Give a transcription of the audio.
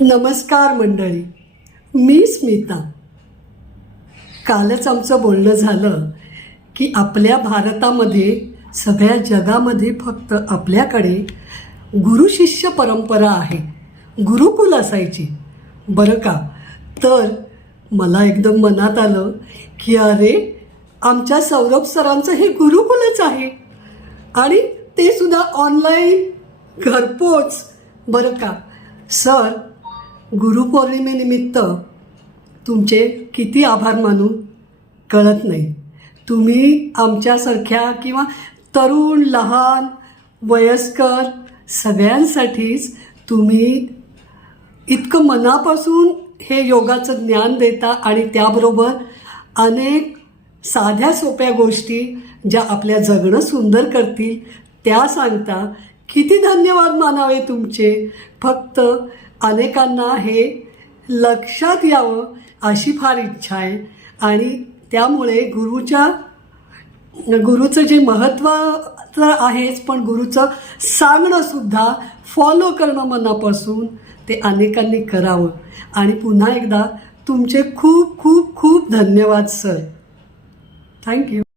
नमस्कार मंडळी, मी स्मिता. कालच आमचं बोलणं झालं की आपल्या भारतामध्ये, सगळ्या जगामध्ये फक्त आपल्याकडे गुरुशिष्य परंपरा आहे, गुरुकुल असायची बरं का. तर मला एकदम मनात आलं की अरे, आमच्या सौरभ सरांचं हे गुरुकुलच आहे आणि ते सुद्धा ऑनलाईन, घरपोच. बरं का सर, गुरुपौर्णिमेनिमित्त तुमचे किती आभार मानू कळत नाही. तुम्ही आमच्यासारख्या किंवा तरुण, लहान, वयस्कर सगळ्यांसाठीच तुम्ही इतकं मनापासून हे योगाचं ज्ञान देता आणि त्याबरोबर अनेक साध्या सोप्या गोष्टी ज्या आपल्या जगणं सुंदर करतील त्या सांगता. किती धन्यवाद मानावे तुमचे. फक्त अनेकांना हे लक्षात यावं अशी फार इच्छा आहे आणि त्यामुळे गुरुचं जे महत्त्व तर आहेच, पण गुरुचं सांगणंसुद्धा फॉलो करणं मनापासून ते अनेकांनी करावं. आणि पुन्हा एकदा तुमचे खूप खूप खूप धन्यवाद सर. थँक्यू.